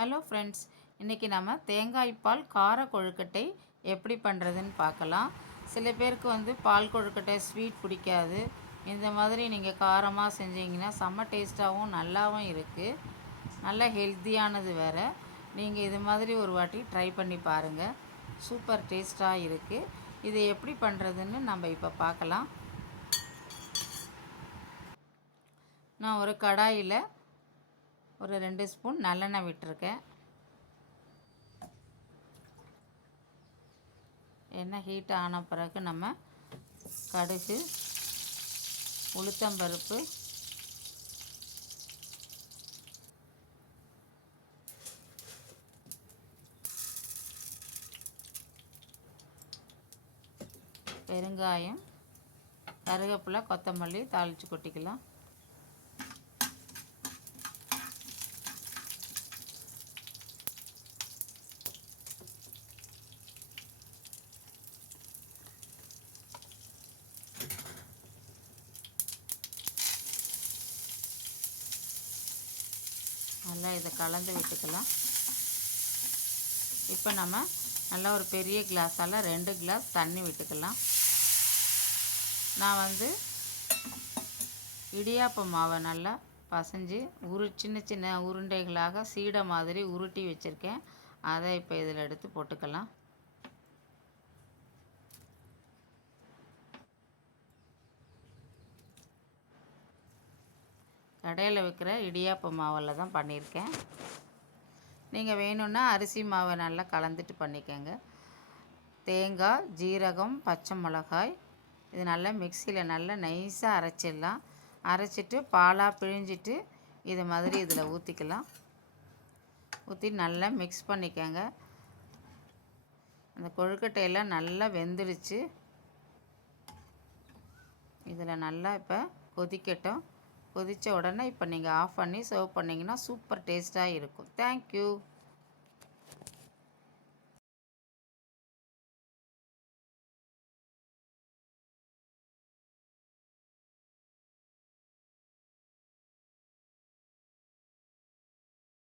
Hello friends, இன்றைக்கி நம்ம தேங்காய் பால் கார கொழுக்கட்டை எப்படி பண்ணுறதுன்னு பார்க்கலாம். சில பேருக்கு பால் கொழுக்கட்டை ஸ்வீட் பிடிக்காது. இந்த மாதிரி நீங்கள் காரமாக செஞ்சீங்கன்னா செம்ம டேஸ்ட்டாகவும் நல்லாவும் இருக்குது. நல்ல ஹெல்த்தியானது வேறு. நீங்கள் இது மாதிரி ஒரு வாட்டி ட்ரை பண்ணி பாருங்கள். சூப்பர் டேஸ்ட்டாக இருக்குது. இது எப்படி பண்ணுறதுன்னு நம்ம இப்போ பார்க்கலாம். நான் ஒரு கடாயில் ஒரு 2 ஸ்பூன் நல்லெண்ணெய் விட்டுருக்கேன். எண்ணெய் ஹீட் ஆன பிறகு நம்ம கடுகு, உளுத்தம்பருப்பு, பெருங்காயம், கருவேப்பிலை, கொத்தமல்லி தாளித்து கொட்டிக்கலாம். நல்லா இதை கலந்து விட்டுக்கலாம். இப்போ நம்ம நல்லா ஒரு பெரிய கிளாஸால் 2 கிளாஸ் தண்ணி விட்டுக்கலாம். நான் இடியாப்ப மாவை நல்லா பசைஞ்சு சின்ன சின்ன உருண்டைகளாக சீடை மாதிரி உருட்டி வச்சுருக்கேன். அதை இப்போ இதில் எடுத்து போட்டுக்கலாம். கடையில் விற்கிற இடியாப்ப மாவில் தான் பண்ணியிருக்கேன். நீங்கள் வேணும்னா அரிசி மாவை நல்லா கலந்துட்டு பண்ணிக்கோங்க. தேங்காய், ஜீரகம், பச்சை மிளகாய் இது நல்லா மிக்சியில் நல்லா நைஸாக அரைச்சிடலாம். அரைச்சிட்டு பாலாக பிழிஞ்சிட்டு இது மாதிரி இதில் ஊற்றிக்கலாம். ஊற்றி நல்லா மிக்ஸ் பண்ணிக்கோங்க. அந்த கொழுக்கட்டையெல்லாம் நல்லா வெந்துடுச்சு. இதில் நல்லா இப்போ கொதிக்கட்டும். கொதித்த உடனே இப்போ நீங்கள் ஆஃப் பண்ணி சர்வ் பண்ணிங்கன்னா சூப்பர் டேஸ்ட்டாக இருக்கும். தேங்க்யூ.